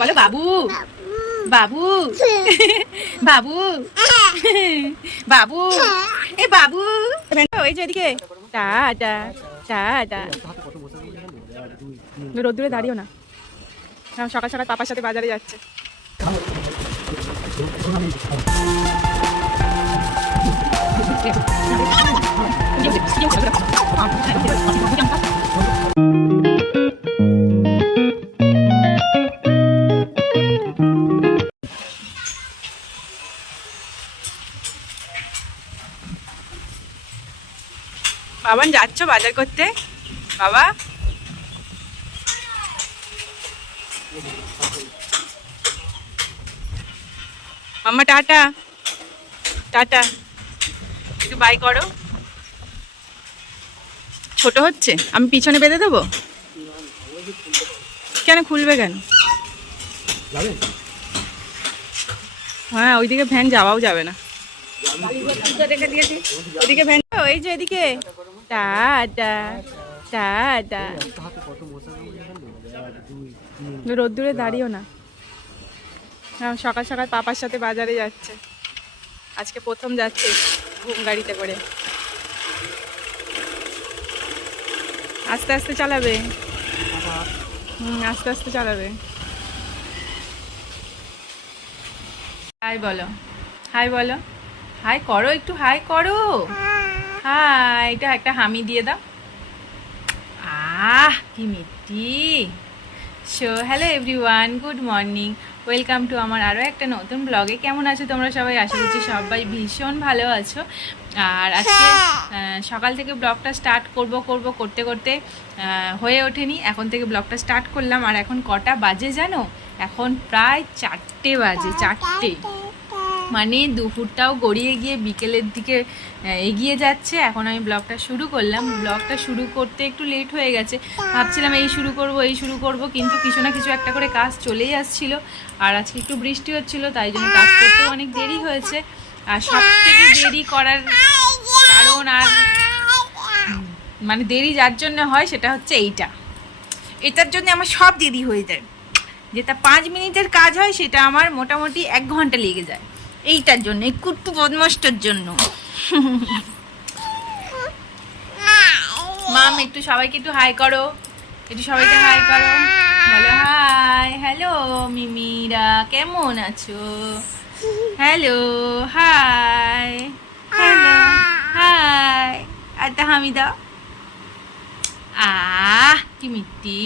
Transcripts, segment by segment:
বলো বাবু বাবু বাবু বাবু এ বাবু ওই যে এদিকে টাটা টাটা রোদ্দুরে দাঁড়িও না সকাল সকাল পাপার সাথে বাজারে যাচ্ছে বাবান যাচ্ছ বাজার করতে বাবা মাম্মা টাটা টাটা একটু বাই করো ছোট হচ্ছে আমি পিছনে বেঁধে দেবো কেন খুলবে কেন হ্যাঁ ওইদিকে ভ্যান যাওয়াও যাবে না ওইদিকে ভ্যান ওই যে এদিকে টাটা টাটা রোদ্দুরে দাঁড়িও না সকাল সকাল পাপার সাথে বাজারে যাচ্ছে আজকে প্রথম যাচ্ছে ঘুম গাড়িতে করে আস্তে আস্তে চালাবে আস্তে আস্তে চালাবে হাই বলো হাই বলো হাই করো একটু হাই করো হাই এটা একটা হামি দিয়ে দাও কি মিষ্টি so hello everyone good morning welcome to আমার আরও একটা নতুন ব্লগে কেমন আছো তোমরা সবাই আশা করছি সবাই ভীষণ ভালো আছো আর আজকে সকাল থেকে ব্লগটা স্টার্ট করতে করতে হয়ে ওঠেনি এখন থেকে ব্লগটা স্টার্ট করলাম আর এখন কটা বাজে জানো এখন প্রায় 4টে বাজে 4টে মানে দুপুরটাও গড়িয়ে গিয়ে বিকেলের দিকে এগিয়ে যাচ্ছে এখন আমি ব্লগটা শুরু করলাম ব্লগটা শুরু করতে একটু লেট হয়ে গেছে ভাবছিলাম এই শুরু করব কিন্তু কিছু না কিছু একটা করে কাজ চলেই আসছিল আর আজকে একটু বৃষ্টি হচ্ছিল তাই জন্য কাজ করতেও অনেক দেরি হয়েছে আর সব থেকে দেরি করার কারণ আর মানে দেরি যার জন্য হয় সেটা হচ্ছে এটার জন্য আমার সব দেরি হয়ে যায় যেটা 5 মিনিটের কাজ হয় সেটা আমার মোটামুটি 1 ঘন্টা লেগে যায় এইটার জন্য এই কুট্টু বদমাসটার জন্য মাম একটু সবাইকে একটু হাই করো একটু সবাইকে হাই করো বলো হাই হ্যালো মিমিরা কেমন আছো হ্যালো হাই হ্যালো হাই একটা হামি দাও কি মিষ্টি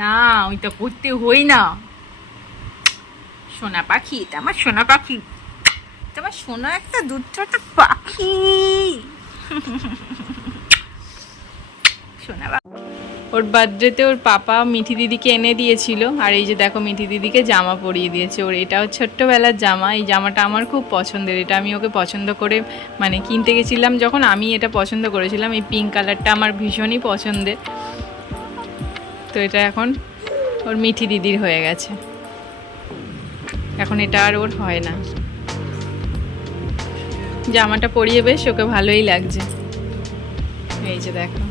না ওইটা করতে হই না সোনা পাখি এটা আমার সোনা পাখি তোমার সোনা একটা দুধটা পাখি সোনা ওর বার্থডেতে ওর পাপা মিঠি দিদিকে এনে দিয়েছিল আর এই যে দেখো মিঠি দিদিকে জামা পরিয়ে দিয়েছে ওর এটাও ছোট্টবেলার জামা এই জামাটা আমার খুব পছন্দের এটা আমি ওকে পছন্দ করে মানে কিনতে গেছিলাম যখন আমি এটা পছন্দ করেছিলাম এই পিঙ্ক কালারটা আমার ভীষণই পছন্দের তো এটা এখন ওর মিঠি দিদির হয়ে গেছে এখন এটা আর ওর হয় না জামাটা পরিয়ে বেশ ওকে ভালোই লাগছে এই যে দেখো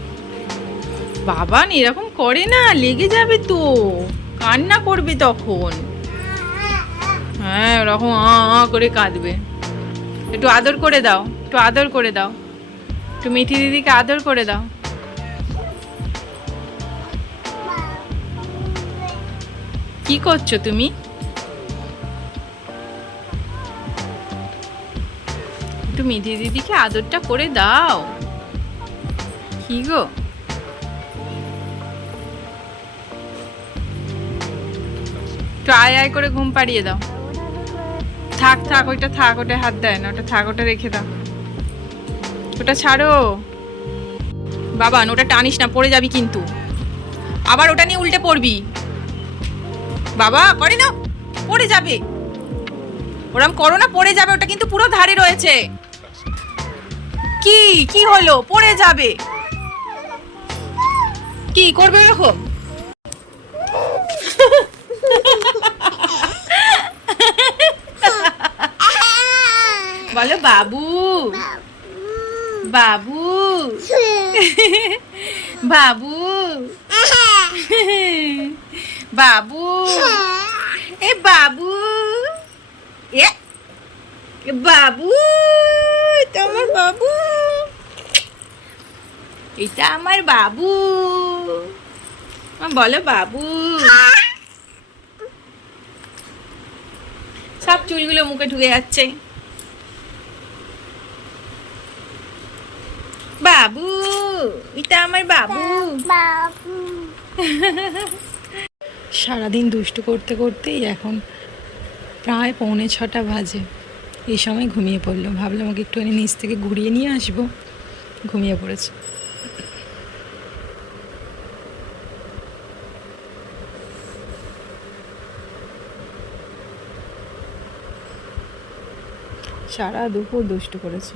বাবা এরকম করে না লেগে যাবে তো কান্না করবে তখন হ্যাঁ ওরকম করে কাঁদবে একটু আদর করে দাও একটু মিঠি দিদিকে আদর করে দাও কি করছো তুমি একটু মিঠি দিদিকে আদরটা করে দাও কি গো একটু আয় করে ঘুম পাড়িয়ে দাও থাক ওইটা থাক ওটা হাত দেয় না ওটা থাক ওটা রেখে দাও ওটা ছাড়ো বাবা ওটা টানিস না পড়ে যাবি কিন্তু আবার ওটা নিয়ে উল্টে পড়বি বাবা করে না পড়ে যাবে ওরম করো না পড়ে যাবে ওটা কিন্তু পুরো ধারে রয়েছে কি হলো পড়ে যাবে কি করবে এরকম বলো বাবু বাবু বাবু বাবু এ বাবু এ বাবু, এটা আমার বাবু, এটা আমার বাবু, বলো বাবু। সব চুলগুলো মুখে ঢুকে যাচ্ছে। বাবু, এটা আমার বাবু। সারাদিন দুষ্টু করতে করতেই এখন প্রায় 6:45 বাজে। এই সময় ঘুমিয়ে পড়লো। ভাবলাম ওকে একটুখানি নিচ থেকে ঘুরিয়ে নিয়ে আসবো, ঘুমিয়ে পড়েছে। সারা দুপুর দুষ্টু করেছে।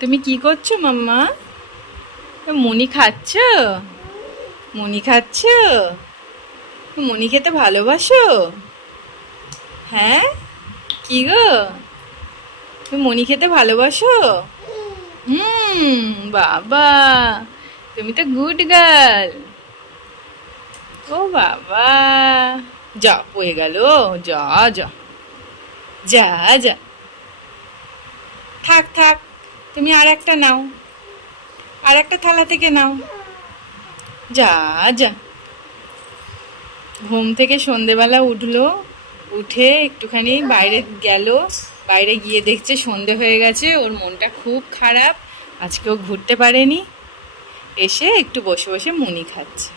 তুমি কি করছো মাম্মা? মনি খাচ্ছ? মনি খাচ্ছ? মনি খেতে ভালোবাসো? হ্যাঁ, কি গো, তুমি মনি খেতে ভালোবাসো? বাবা, তুমি তো গুড গার্ল। ও বাবা, যা পড়ে গেল, যা যা যা যা, থাক থাক, তুমি আর একটা নাও, আর একটা থালা থেকে নাও, যা যা। ঘুম থেকে সন্ধেবেলা উঠলো, উঠে একটুখানি বাইরে গেল, বাইরে গিয়ে দেখছে সন্ধে হয়ে গেছে। ওর মনটা খুব খারাপ, আজকেও ঘুরতে পারেনি। এসে একটু বসে বসে মুনি খাচ্ছে।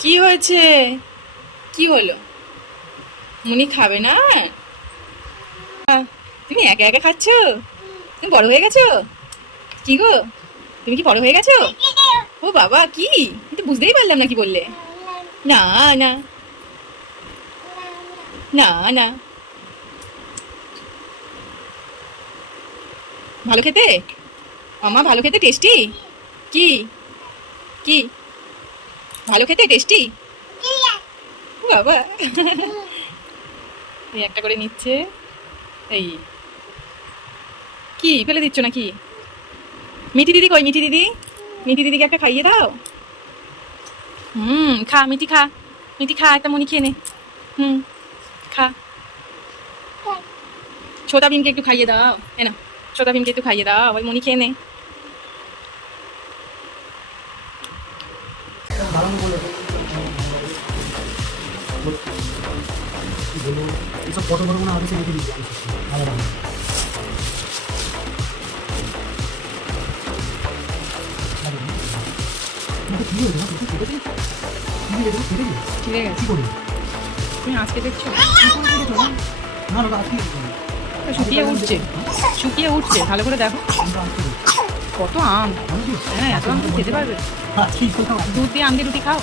কি হয়েছে? কি হলো? মুনি খাবে না? তুমি একা একা খাচ্ছ? তুমি বড় হয়ে গেছো? কি গো, তুমি কি বড় হয়ে গেছো? ও বাবা, কি তো বুঝতেই পারলাম না, কি বললে? না না না না, ভালো খেতে মামা, ভালো খেতে, টেস্টি। কি কি ভালো খেতে, টেস্টি বাবা। এই একটা করে নিচ্ছে। এই কি ফেলে দিচ্ছ নাকি? মিঠি দিদি কই? মিঠি দিদি, মিঠি দিদিকে একটা খাইয়ে দাও। খা মিঠি, খা মিঠি, খা একটা মনি খেয়ে নে। খা। ছোটা ভীমকে একটু খাইয়ে দাও, এ না, ছোটা ভীমকে একটু খাইয়ে দাও, ওই মনি খেয়ে নে। এসব কত বড় কোনো আগে রেখে দিচ্ছি ভালো ভালো। ঠিক আছে, তুমি আজকে দেখছো? না না, আজকে শুকিয়ে উঠছে, শুকিয়ে উঠছে, ভালো করে দেখো। কত আম! হ্যাঁ, এত আম খেতে পারবে? দুধ দিয়ে আম দিয়ে রুটি খাও।